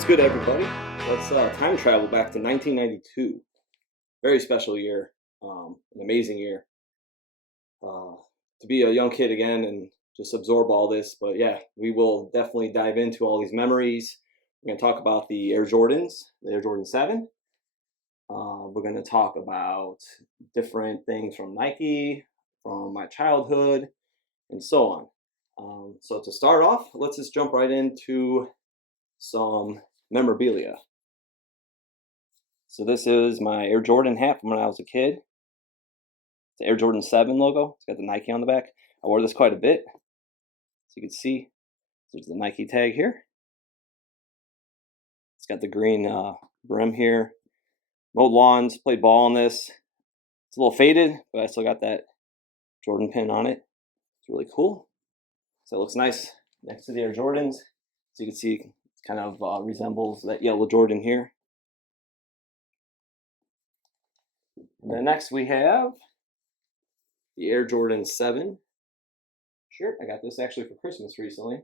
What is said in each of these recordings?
What's good, everybody? Let's time travel back to 1992. Very special year, an amazing year. To be a young kid again and just absorb all this. But yeah, we will definitely dive into all these memories. We're going to talk about the Air Jordans, the Air Jordan 7. We're going to talk about different things from Nike, from my childhood, and so on. So to start off, let's just jump right into some memorabilia. So this is my Air Jordan hat from when I was a kid. It's the Air Jordan 7 logo. It's got the Nike on the back. I wore this quite a bit. So you can see there's the Nike tag here. It's got the green brim here. Mowed lawns, played ball on this. It's a little faded, but I still got that Jordan pin on it. It's really cool. So it looks nice next to the Air Jordans. So you can see it kind of resembles that yellow Jordan here. And then next we have the Air Jordan 7 shirt. I got this actually for Christmas recently.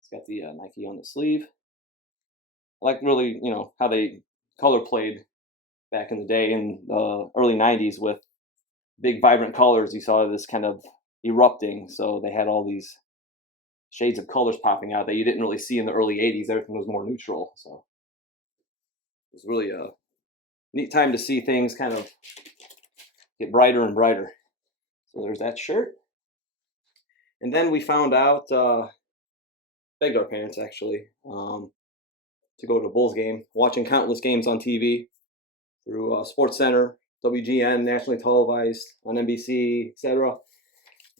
It's got the Nike on the sleeve. I like really, how they color played back in the day in the early 90s with big vibrant colors. You saw this kind of erupting. So they had all these shades of colors popping out that you didn't really see in the early 80s. Everything was more neutral. So it was really a neat time to see things kind of get brighter and brighter. So there's that shirt. And then we found out, begged our parents actually, to go to a Bulls game, watching countless games on TV through Sports Center, WGN, nationally televised on NBC, etc.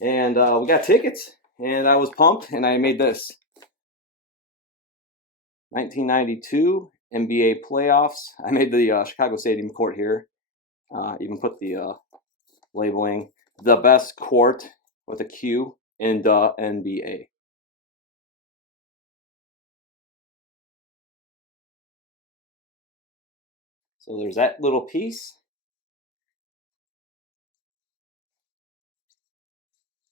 And we got tickets, and I was pumped, and I made this 1992 NBA playoffs. I made the Chicago Stadium court here. Even put the labeling, the best court with a Q in the NBA. So there's that little piece.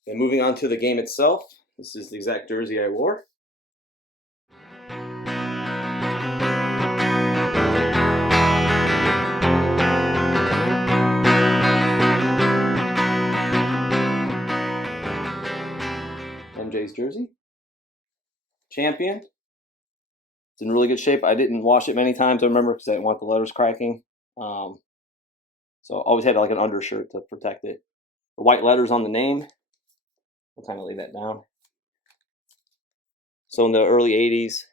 And moving on to the game itself, this is the exact jersey I wore. MJ's jersey. Champion. It's in really good shape. I didn't wash it many times, I remember, because I didn't want the letters cracking. So I always had like an undershirt to protect it. The white letters on the name, we'll kind of lay that down. So in the early 80s,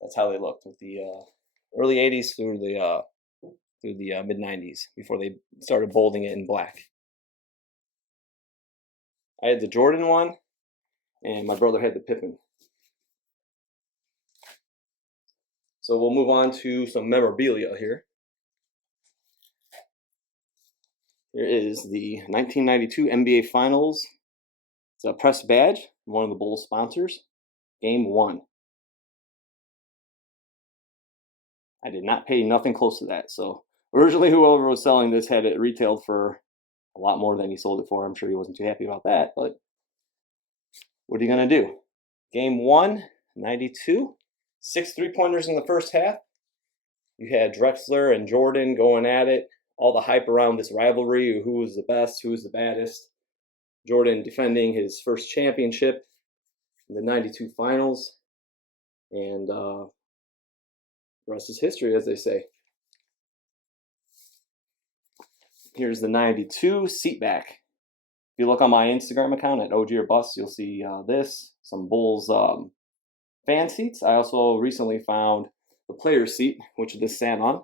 that's how they looked, with the early 80s through the mid 90s, before they started bolding it in black. I had the Jordan one, and my brother had the Pippen. So we'll move on to some memorabilia here. Here is the 1992 NBA Finals. It's a press badge from one of the Bulls sponsors. Game 1. I did not pay nothing close to that. So originally whoever was selling this had it retailed for a lot more than he sold it for. I'm sure he wasn't too happy about that, but what are you going to do? Game 1, 92. 6 3-pointers in the first half. You had Drexler and Jordan going at it. All the hype around this rivalry, who was the best, who was the baddest. Jordan defending his first championship in the 92 finals. And the rest is history, as they say. Here's the 92 seat back. If you look on my Instagram account at OG or Bus, you'll see this, some Bulls fan seats. I also recently found the player seat, which this sat on.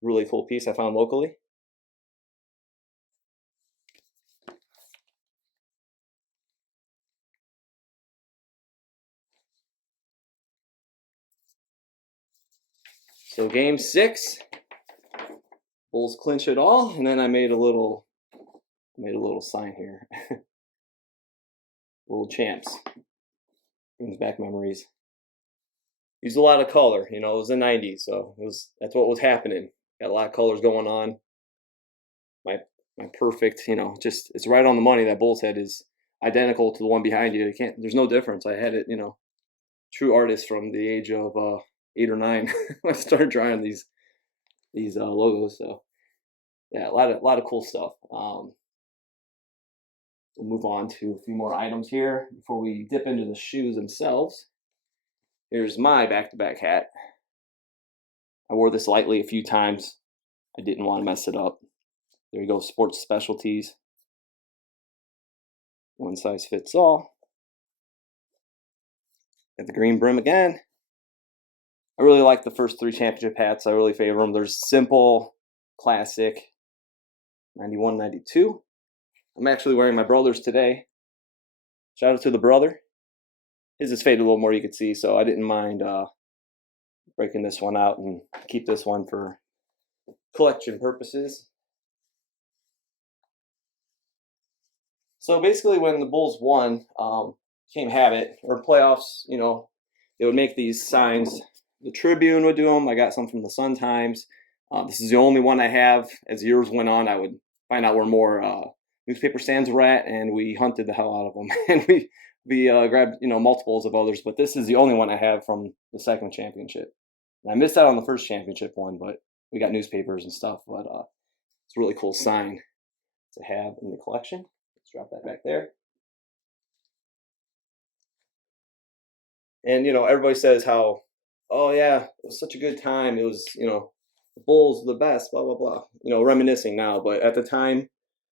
Really cool piece I found locally. So game 6, Bulls clinch it all, and then I made a little sign here. Little champs. Brings back memories. Used a lot of color, it was the 90s, so that's what was happening. Got a lot of colors going on. My perfect, just it's right on the money. That Bulls head is identical to the one behind you. You can't. There's no difference. I had it, true artist from the age of 8 or 9 when I started drawing these logos. So yeah, a lot of cool stuff. We'll move on to a few more items here before we dip into the shoes themselves. Here's my back-to-back hat. I wore this lightly a few times. I didn't want to mess it up. There you go, sports specialties. One size fits all. Got the green brim again. I really like the first 3 championship hats. I really favor them. There's simple, classic, 91, 92. I'm actually wearing my brother's today. Shout out to the brother. His is faded a little more, you could see, so I didn't mind breaking this one out and keep this one for collection purposes. So basically, when the Bulls won, became habit, or playoffs, they would make these signs. The Tribune would do them. I got some from the Sun Times. This is the only one I have. As years went on, I would find out where more newspaper stands were at, and we hunted the hell out of them. And we grabbed multiples of others, but this is the only one I have from the second championship. And I missed out on the first championship one, but we got newspapers and stuff. But it's a really cool sign to have in the collection. Let's drop that back there. And everybody says how, oh yeah, it was such a good time. It was the Bulls were the best, blah blah blah. Reminiscing now, but at the time,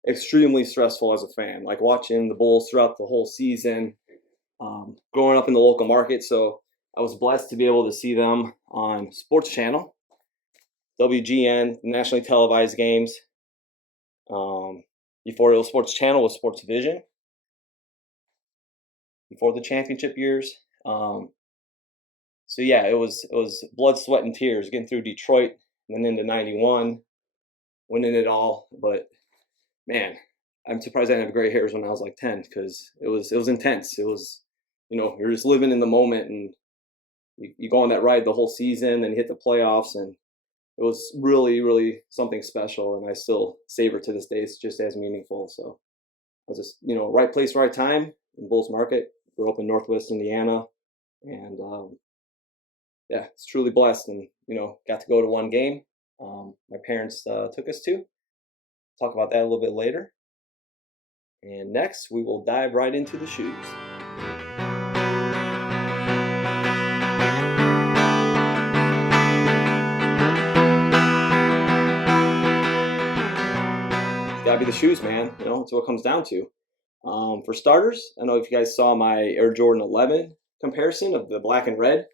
extremely stressful as a fan. Like watching the Bulls throughout the whole season, growing up in the local market. So I was blessed to be able to see them on Sports Channel, WGN, nationally televised games. Before it was Sports Channel, was Sports Vision. Before the championship years. So yeah, it was blood, sweat, and tears getting through Detroit and then into '91, winning it all. But man, I'm surprised I didn't have gray hairs when I was like 10, because it was intense. It was, you're just living in the moment, and you go on that ride the whole season, and you hit the playoffs, and it was really, really something special. And I still savor to this day. It's just as meaningful. So I was just, right place, right time in Bulls Market. Grew up in Northwest Indiana, and yeah, it's truly blessed. And got to go to one game. My parents took us to. Talk about that a little bit later. And next, we will dive right into the shoes. It's gotta be the shoes, man. That's what it comes down to. For starters, I don't know if you guys saw my Air Jordan 11 comparison of the black and red.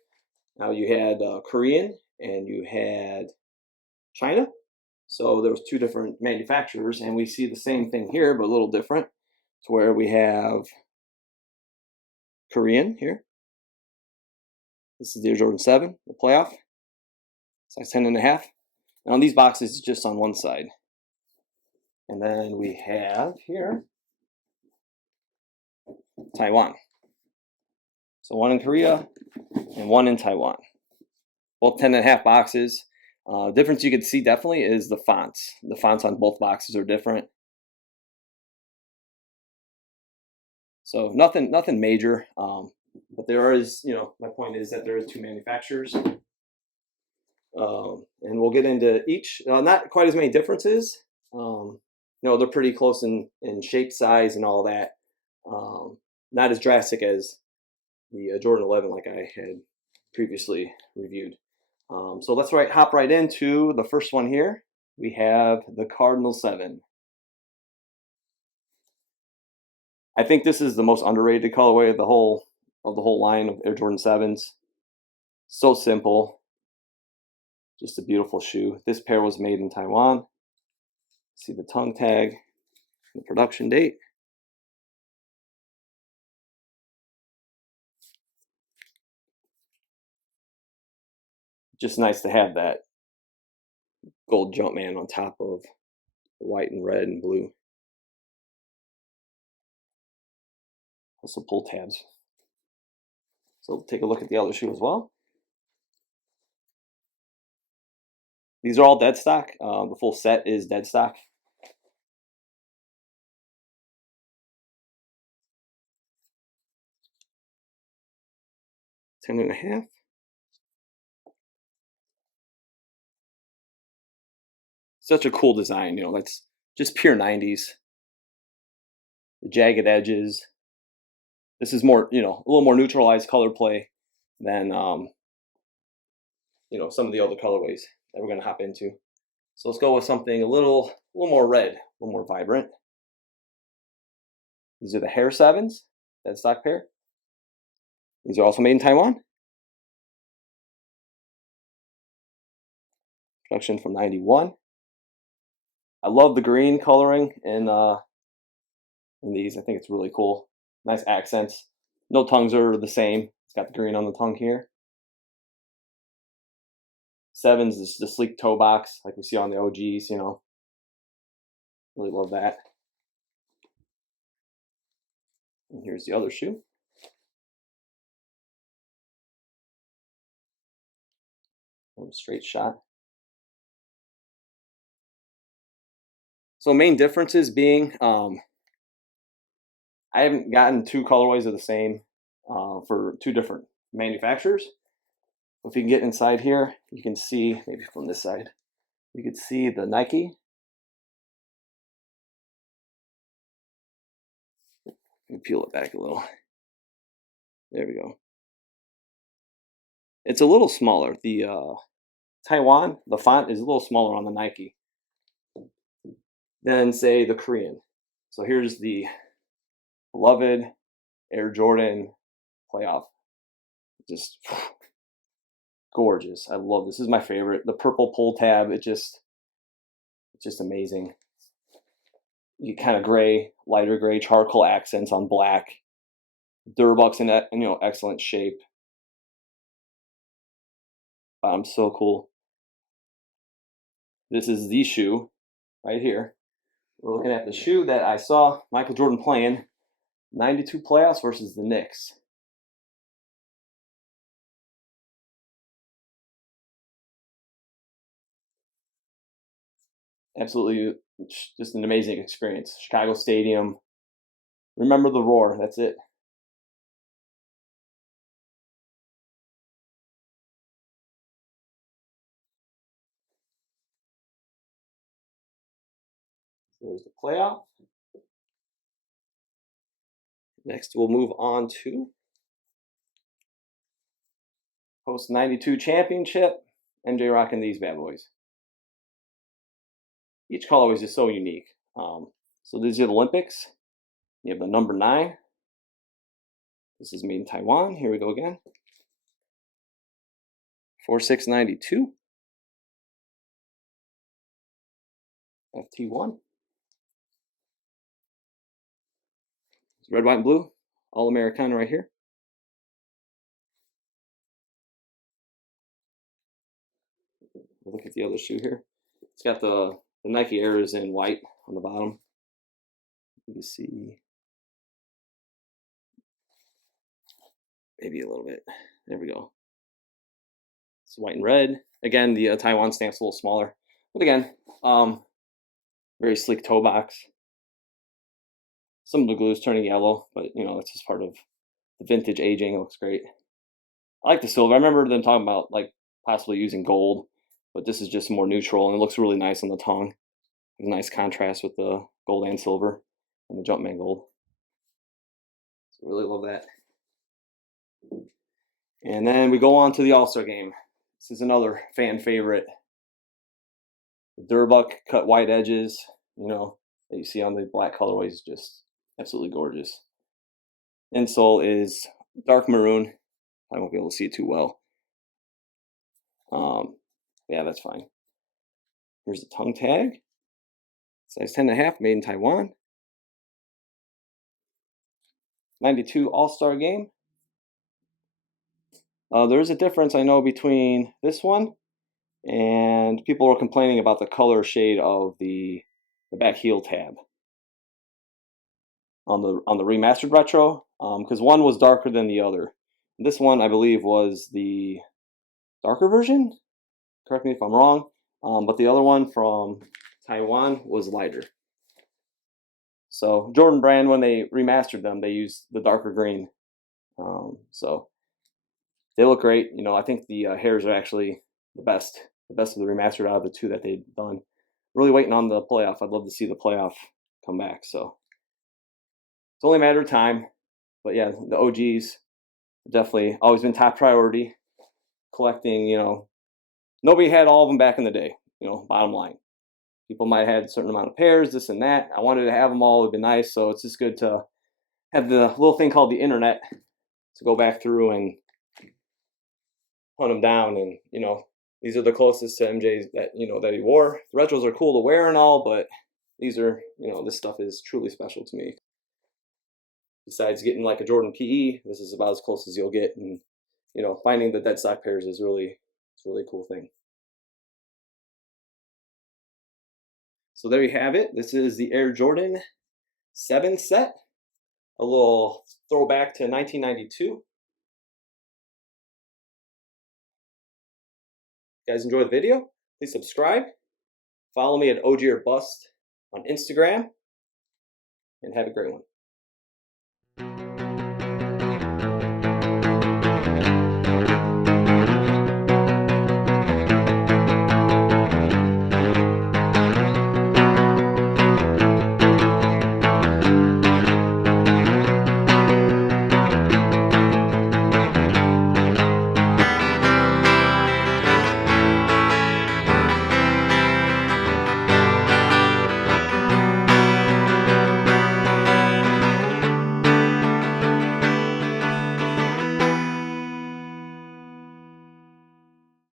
Now you had Korean and you had China. So there was 2 different manufacturers, and we see the same thing here, but a little different. To where we have Korean here. This is the Air Jordan 7, the playoff, size 10.5. And on these boxes, it's just on one side. And then we have here Taiwan. So one in Korea and one in Taiwan. Both 10.5 boxes. Difference you can see definitely is the fonts. The fonts on both boxes are different. So nothing major. But there is, my point is that there are 2 manufacturers. And we'll get into each. Not quite as many differences. They're pretty close in shape, size, and all that. Not as drastic as the Jordan 11 like I had previously reviewed. So let's hop right into the first one here. We have the Cardinal 7. I think this is the most underrated colorway of the whole line of Air Jordan 7s. So simple. Just a beautiful shoe. This pair was made in Taiwan. See the tongue tag, the production date. Just nice to have that gold Jumpman on top of the white and red and blue. Also pull tabs. So take a look at the other shoe as well. These are all Deadstock. The full set is Deadstock. 10.5. Such a cool design, you know, that's just pure 90s. The jagged edges. This is more, you know, a little more neutralized color play than, you know, some of the other colorways that we're going to hop into. So let's go with something a little more red, a little more vibrant. These are the Hair 7s, Deadstock pair. These are also made in Taiwan. Production from 91. I love the green coloring in these. I think it's really cool. Nice accents. No tongues are the same. It's got the green on the tongue here. 7s is the sleek toe box like we see on the OGs, you know. Really love that. And here's the other shoe. A straight shot. So main differences being, I haven't gotten two colorways of the same for two different manufacturers. If you can get inside here, you can see, maybe from this side, you can see the Nike. Let me peel it back a little. There we go. It's a little smaller. The Taiwan, the font is a little smaller on the Nike than, say, the Korean. So here's the beloved Air Jordan playoff. Just gorgeous. I love this. This is my favorite. The purple pull tab, it's just amazing. You kind of gray, lighter gray, charcoal accents on black. Durbuck's in that, you know, excellent shape. So cool. This is the shoe right here. We're looking at the shoe that I saw Michael Jordan playing 92 playoffs versus the Knicks. Absolutely just an amazing experience. Chicago Stadium. Remember the roar. That's it. So there's the playoff. Next, we'll move on to post 92 championship. MJ rocking these bad boys. Each colorway is just so unique. So these are the Olympics. You have the number 9. This is made in Taiwan. Here we go again. 4692. FT1. It's red, white, and blue. All Americana right here. Look at the other shoe here. It's got the Nike Airs in white on the bottom. You can see maybe a little bit. There we go. It's white and red. Again, the Taiwan stamp's a little smaller. But again, very sleek toe box. Some of the glue is turning yellow, but you know, it's just part of the vintage aging. It looks great. I like the silver. I remember them talking about like possibly using gold, but this is just more neutral and it looks really nice on the tongue. A nice contrast with the gold and silver and the Jumpman gold. So really love that. And then we go on to the All-Star game. This is another fan favorite. The Durbuck cut white edges, you know, that you see on the black colorways, just absolutely gorgeous. Insole is dark maroon. I won't be able to see it too well. Yeah, that's fine. Here's the tongue tag. Size 10.5, made in Taiwan. 92 All-Star game. There is a difference I know between this one and people were complaining about the color shade of the back heel tab on the remastered retro, because one was darker than the other. This one I believe was the darker version. Correct me if I'm wrong, but the other one from Taiwan was lighter. So Jordan Brand, when they remastered them, they used the darker green. So They look great. You know, I think the hairs are actually the best of the remastered out of the two that they've done. Really waiting on the playoff. I'd love to see the playoff come back. So it's only a matter of time. But yeah, the OGs definitely always been top priority. Collecting, you know, nobody had all of them back in the day. You know, bottom line, people might have had a certain amount of pairs, this and that. I wanted to have them all. It'd be nice. So it's just good to have the little thing called the internet to go back through and hunt them down. And you know, these are the closest to MJ's that you know that he wore. The retros are cool to wear and all, but these are, you know, this stuff is truly special to me. Besides getting like a Jordan PE, this is about as close as you'll get. And you know, finding the Deadstock pairs is it's really a cool thing. So there you have it. This is the Air Jordan 7 set. A little throwback to 1992. If you guys enjoyed the video, please subscribe. Follow me at OG or Bust on Instagram. And have a great one.